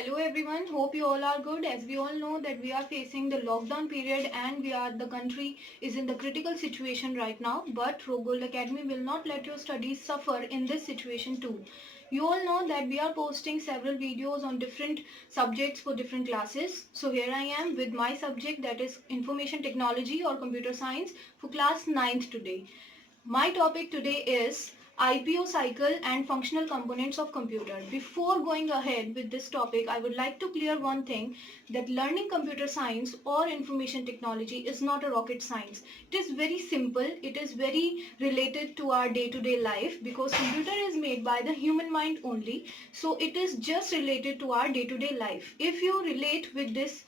Hello everyone, hope you all are good. As we all know that we are facing the lockdown period and the country is in the critical situation right now, but Rogold Academy will not let your studies suffer in this situation too. You all know that we are posting several videos on different subjects for different classes. So here I am with my subject, that is information technology or computer science, for class 9th today. My topic today is IPO cycle and functional components of computer. Before going ahead with this topic, I would like to clear one thing, that learning computer science or information technology is not a rocket science. It is very simple. It is very related to our day-to-day life, because computer is made by the human mind only. So it is just related to our day-to-day life. If you relate with this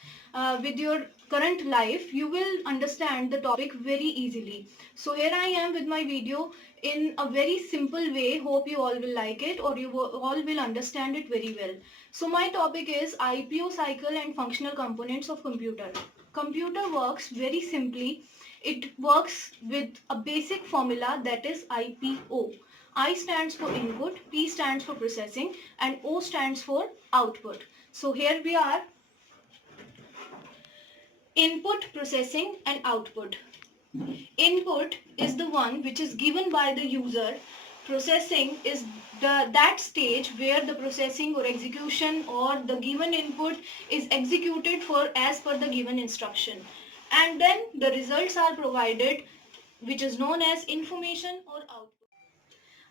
with your current life, you will understand the topic very easily. So here I am with my video in a very simple way. Hope you all will like it, or you all will understand it very well. So my topic is IPO cycle and functional components of computer. Computer works very simply. It works with a basic formula, that is IPO. I stands for input, P stands for processing, and O stands for output. So here we are: input, processing, and output. Input is the one which is given by the user. Processing is that stage where the processing or execution or the given input is executed for as per the given instruction. And then the results are provided, which is known as information or output.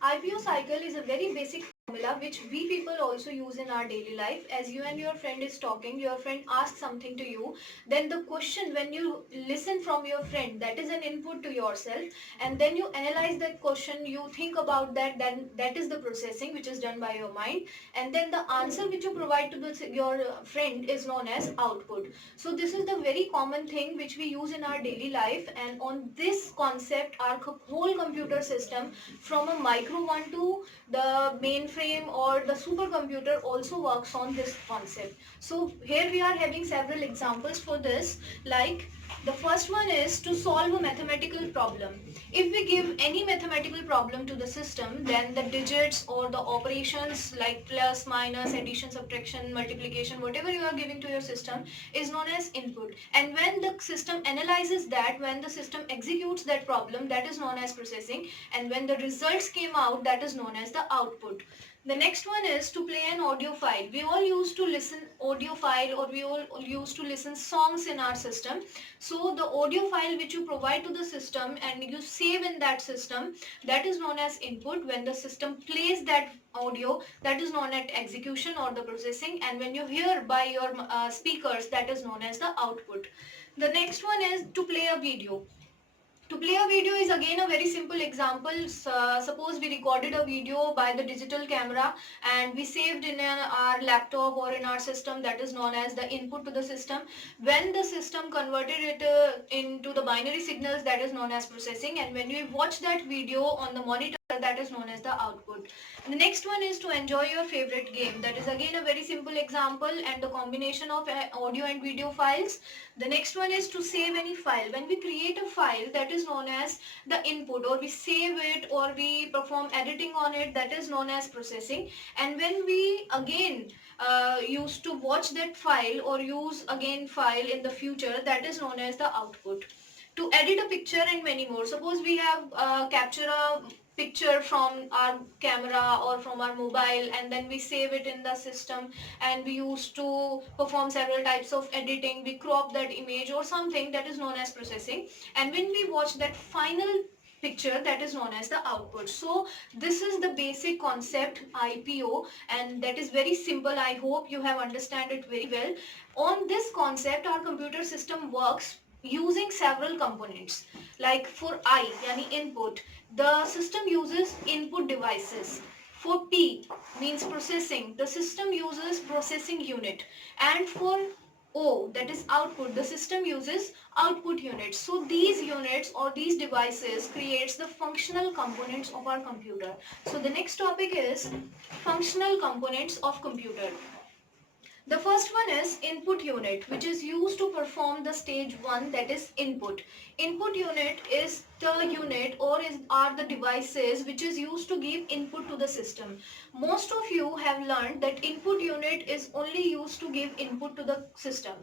IPO cycle is a very basic formula which we people also use in our daily life. As you and your friend is talking, your friend asks something to you, then the question, when you listen from your friend, that is an input to yourself, and then you analyze that question, you think about that, then that is the processing which is done by your mind, and then the answer which you provide to your friend is known as output. So this is the very common thing which we use in our daily life, and on this concept our whole computer system from a micro one to the mainframe or the supercomputer also works on this concept. So here we are having several examples for this. Like, the first one is to solve a mathematical problem. If we give any mathematical problem to the system, then the digits or the operations like plus, minus, addition, subtraction, multiplication, whatever you are giving to your system is known as input. And when the system analyzes that, when the system executes that problem, that is known as processing. And when the results came out, that is known as the output. The next one is to play an audio file. We all used to listen audio file, or we all used to listen songs in our system. So the audio file which you provide to the system and you save in that system, that is known as input. When the system plays that audio, that is known as execution or the processing. And when you hear by your speakers, that is known as the output. The next one is to play a video. To play a video is again a very simple example. Suppose we recorded a video by the digital camera and we saved in our laptop or in our system, that is known as the input to the system. When the system converted it into the binary signals, that is known as processing. And when we watch that video on the monitor, that is known as the output. The next one is to enjoy your favorite game. That is again a very simple example and the combination of audio and video files. The next one is to save any file. When we create a file, that is known as the input, or we save it or we perform editing on it, that is known as processing. And when we again used to watch that file or use again file in the future, that is known as the output. To edit a picture and many more. Suppose we have captured a picture from our camera or from our mobile, and then we save it in the system, and we used to perform several types of editing. We crop that image or something, that is known as processing. And when we watch that final picture, that is known as the output. So this is the basic concept IPO, and that is very simple. I hope you have understand it very well. On this concept, our computer system works using several components. Like for I, yani input, the system uses input devices. For P means processing, the system uses processing unit. And for O, that is output, the system uses output units. So these units or these devices creates the functional components of our computer. So the next topic is functional components of computer. The first one is input unit, which is used to perform the stage 1, that is input. Input unit is the unit are the devices which is used to give input to the system. Most of you have learned that input unit is only used to give input to the system.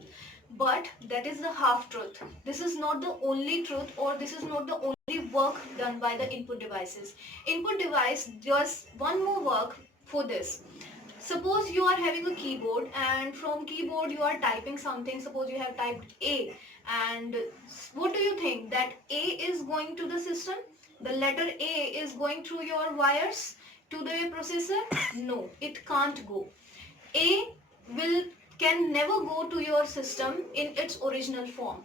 But that is the half truth. This is not the only truth, or this is not the only work done by the input devices. Input device does one more work for this. Suppose you are having a keyboard, and from keyboard you are typing something. Suppose you have typed A, and what do you think, that A is going to the system? The letter A is going through your wires to the processor? No, it can't go. A will can never go to your system in its original form,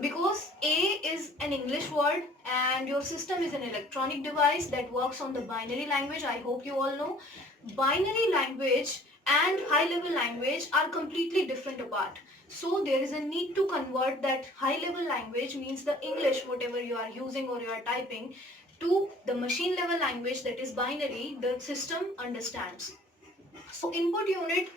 because A is an English word and your system is an electronic device that works on the binary language. I hope you all know. Binary language and high level language are completely different apart. So there is a need to convert that high level language, means the English whatever you are using or you are typing, to the machine level language, that is binary, the system understands. So input unit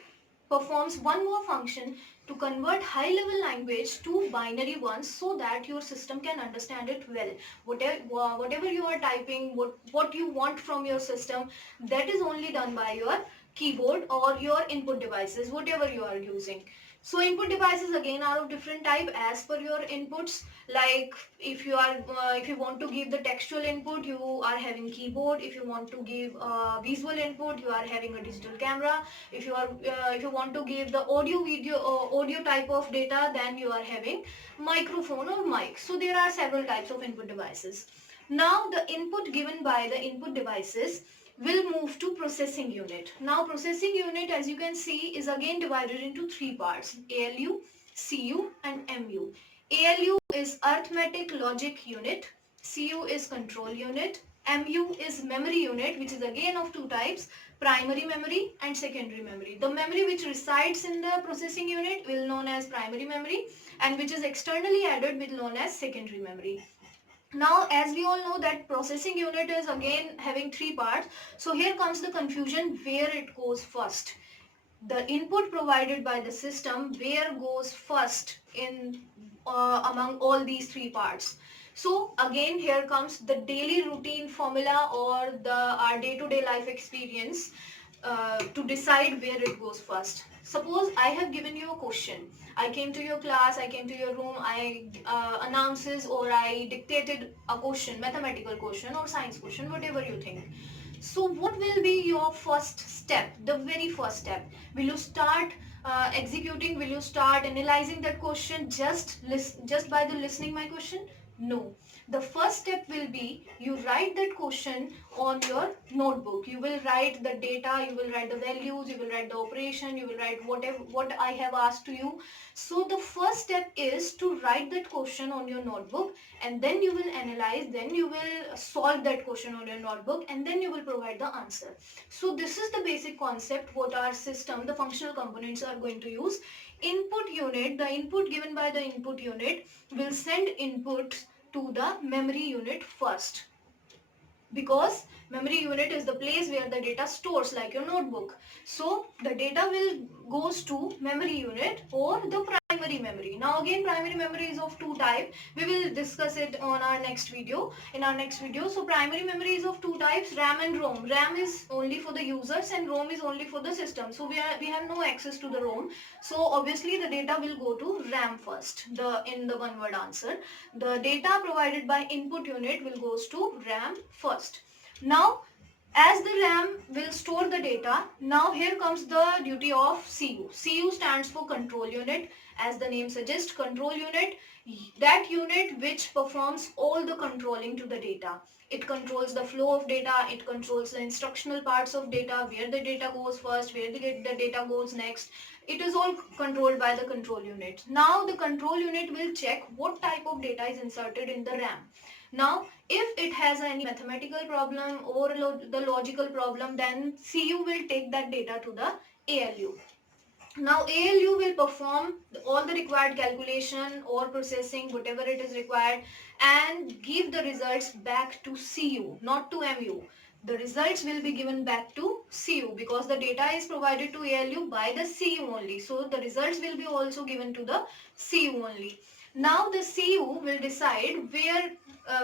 performs one more function to convert high level language to binary ones, so that your system can understand it well. Whatever you are typing, what you want from your system, that is only done by your keyboard or your input devices, whatever you are using. So input devices again are of different type as per your inputs. Like if you want to give the textual input, you are having keyboard. If you want to give visual input, you are having a digital camera. If you want to give the audio type of data, then you are having microphone or mic. So there are several types of input devices. Now the input given by the input devices will move to processing unit. Now processing unit, as you can see, is again divided into three parts: ALU, CU and MU. ALU is arithmetic logic unit, CU is control unit, MU is memory unit, which is again of two types: primary memory and secondary memory. The memory which resides in the processing unit will known as primary memory, and which is externally added will known as secondary memory. Now, as we all know that processing unit is again having three parts. So here comes the confusion, where it goes first. The input provided by the system, where goes first in among all these three parts. So again here comes the daily routine formula, or the our day-to-day life experience to decide where it goes first. Suppose I have given you a question. I came to your class, I came to your room, I announces or I dictated a question, mathematical question or science question, whatever you think. So what will be your first step, the very first step? Will you start executing, will you start analyzing that question just by the listening my question? No. The first step will be you write that question on your notebook. You will write the data, you will write the values, you will write the operation, you will write what I have asked to you. So the first step is to write that question on your notebook, and then you will analyze, then you will solve that question on your notebook, and then you will provide the answer. So this is the basic concept what our system, the functional components are going to use. Input unit, the input given by the input unit will send input to the memory unit first, because memory unit is the place where the data stores, like your notebook. So the data will goes to memory unit or the primary memory. Now again, primary memory is of two type. We will discuss it on our next video, in our next video. So primary memory is of two types: RAM and ROM. RAM is only for the users and ROM is only for the system. So we have no access to the ROM. So obviously the data will go to RAM first. In the one word answer, the data provided by input unit will goes to RAM first. Now as the RAM will store the data, now here comes the duty of CU. CU stands for control unit. As the name suggests, control unit, that unit which performs all the controlling to the data. It controls the flow of data, it controls the instructional parts of data, where the data goes first, where the data goes next. It is all controlled by the control unit. Now the control unit will check what type of data is inserted in the RAM. Now, if it has any mathematical problem or the logical problem, then CU will take that data to the ALU. Now ALU will perform all the required calculation or processing, whatever it is required, and give the results back to CU, not to MU. the results will be given back to CU because the data is provided to ALU by the CU only. So the results will be also given to the CU only. Now the CU will decide where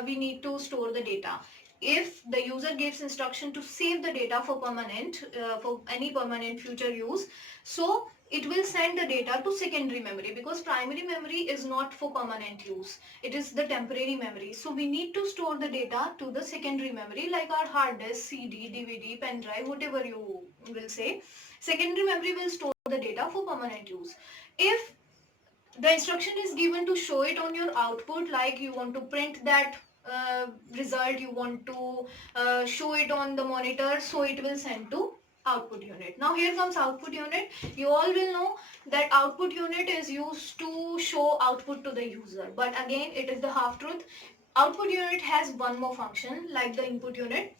we need to store the data. If the user gives instruction to save the data for permanent, for any permanent future use, so it will send the data to secondary memory because primary memory is not for permanent use. It is the temporary memory. So we need to store the data to the secondary memory like our hard disk, CD, DVD, pen drive, whatever you will say. Secondary memory will store the data for permanent use. If the instruction is given to show it on your output, like you want to print that result, you want to show it on the monitor, so it will send to output unit. Now here comes output unit. You all will know that output unit is used to show output to the user, but again it is the half truth. Output unit has one more function like the input unit,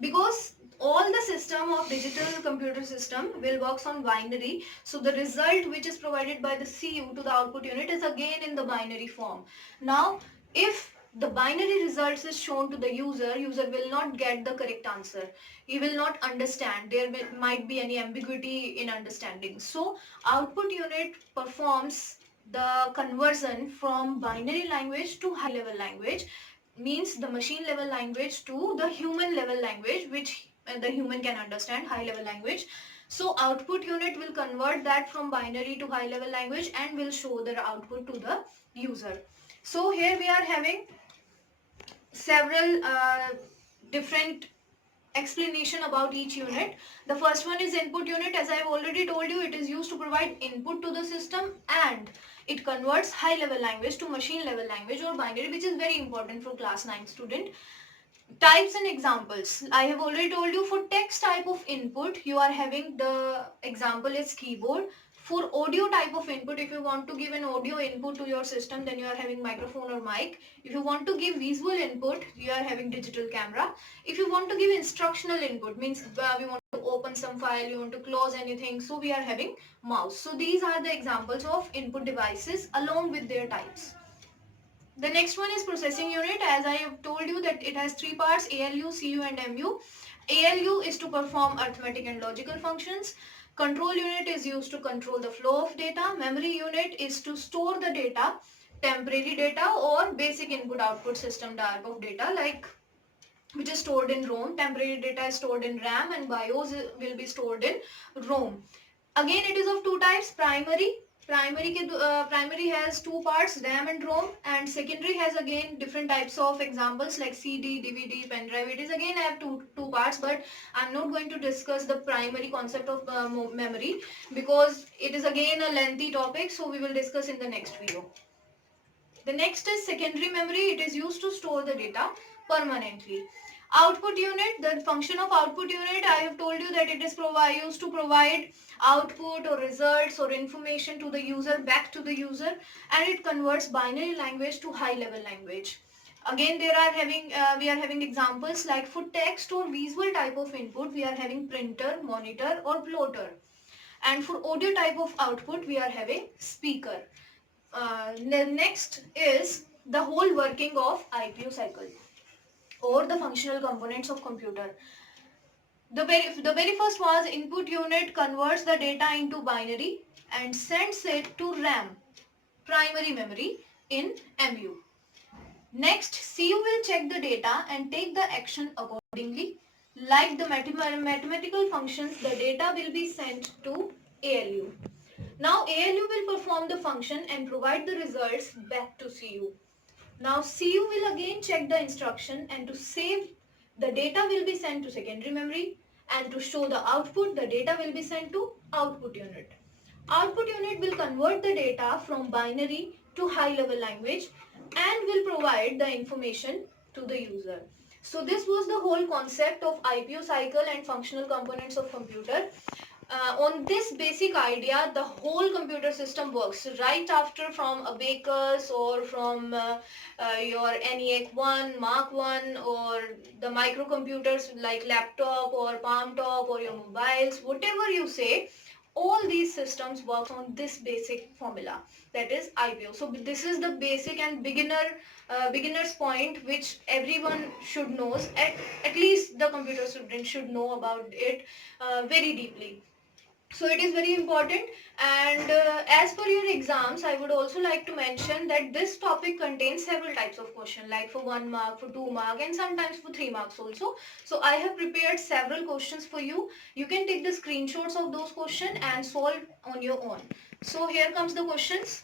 because all the system of digital computer system will works on binary, so the result which is provided by the CU to the output unit is again in the binary form. Now if the binary results is shown to the user will not get the correct answer. He will not understand. There might be any ambiguity in understanding. So output unit performs the conversion from binary language to high level language, means the machine level language to the human level language, which the human can understand, high level language. So output unit will convert that from binary to high level language and will show the output to the user. So here we are having several different explanation about each unit. The first one is input unit. As I have already told you, it is used to provide input to the system and it converts high level language to machine level language or binary, which is very important for class 9 student. Types and examples. I have already told you for text type of input, you are having the example is keyboard. For audio type of input, if you want to give an audio input to your system, then you are having microphone or mic. If you want to give visual input, you are having digital camera. If you want to give instructional input, means we want to open some file, you want to close anything, so we are having mouse. So these are the examples of input devices along with their types. The next one is processing unit. As I have told you that it has three parts: ALU, CU and MU. ALU is to perform arithmetic and logical functions. Control unit is used to control the flow of data. Memory unit is to store the data, temporary data or basic input output system type of data, like which is stored in ROM. Temporary data is stored in RAM and BIOS will be stored in ROM. Again, it is of two types: primary has two parts, RAM and ROM, and secondary has again different types of examples like CD, DVD, pen drive. It is again I have two parts, but I'm not going to discuss the primary concept of memory because it is again a lengthy topic, so we will discuss in the next video. The next is secondary memory. It is used to store the data permanently. Output unit, the function of output unit, I have told you that it is used to provide output or results or information to the user, back to the user, and it converts binary language to high level language. Again, we are having examples like for text or visual type of input, we are having printer, monitor or plotter. And for audio type of output, we are having speaker. The next is the whole working of IPO cycle or the functional components of computer. The very first was input unit converts the data into binary and sends it to RAM, primary memory, in MU. Next, CU will check the data and take the action accordingly. Like the mathematical functions, the data will be sent to ALU. Now ALU will perform the function and provide the results back to CU. Now CU will again check the instruction, and to save the data will be sent to secondary memory, and to show the output the data will be sent to output unit. Output unit will convert the data from binary to high level language and will provide the information to the user. So this was the whole concept of IPO cycle and functional components of computer. On this basic idea, the whole computer system works. Right after from Abacus or from your ENIAC 1, Mark 1 or the microcomputers like laptop or palm top or your mobiles, whatever you say, All these systems work on this basic formula, that is IPO. So this is the basic and beginner's point which everyone should knows, at least the computer student should know about it very deeply. So it is very important, and as per your exams I would also like to mention that this topic contains several types of question, like for 1 mark, for 2 mark, and sometimes for 3 marks also. So I have prepared several questions for you. You can take the screenshots of those questions and solve on your own. So here comes the questions.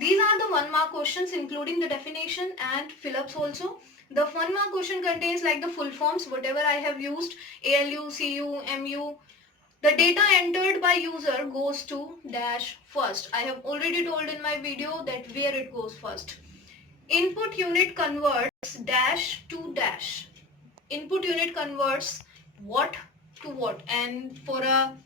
These are the 1 mark questions including the definition and fill-ups also. The 1 mark question contains like the full forms, whatever I have used, ALU, CU, MU. The data entered by user goes to dash first. I have already told in my video that where it goes first. Input unit converts dash to dash. Input unit converts what to what. And for a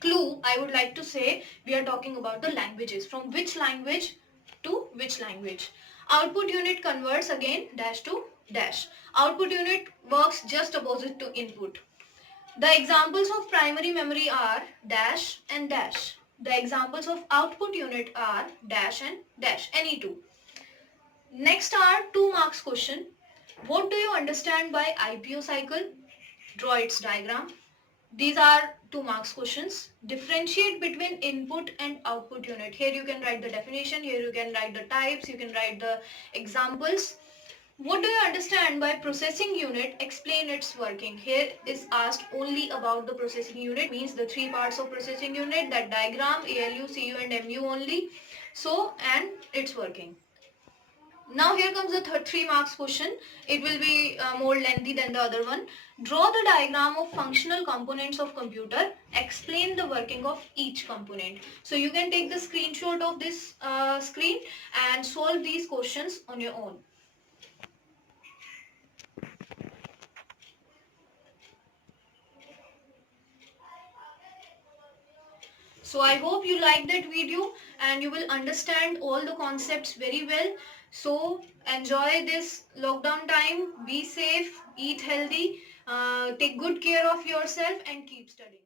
clue, I would like to say we are talking about the languages. From which language to which language. Output unit converts again dash to dash. Output unit works just opposite to input. The examples of primary memory are dash and dash. The examples of output unit are dash and dash, any two. Next are 2 marks question. What do you understand by IPO cycle? Draw its diagram. These are 2 marks questions. Differentiate between input and output unit. Here you can write the definition, here you can write the types, you can write the examples. What do you understand by processing unit? Explain its working. Here is asked only about the processing unit, means the 3 parts of processing unit, that diagram, ALU, CU and MU only. So, and its working. Now here comes the 3 marks question. It will be more lengthy than the other one. Draw the diagram of functional components of computer. Explain the working of each component. So you can take the screenshot of this screen and solve these questions on your own. So I hope you like that video and you will understand all the concepts very well. So enjoy this lockdown time, be safe, eat healthy, take good care of yourself and keep studying.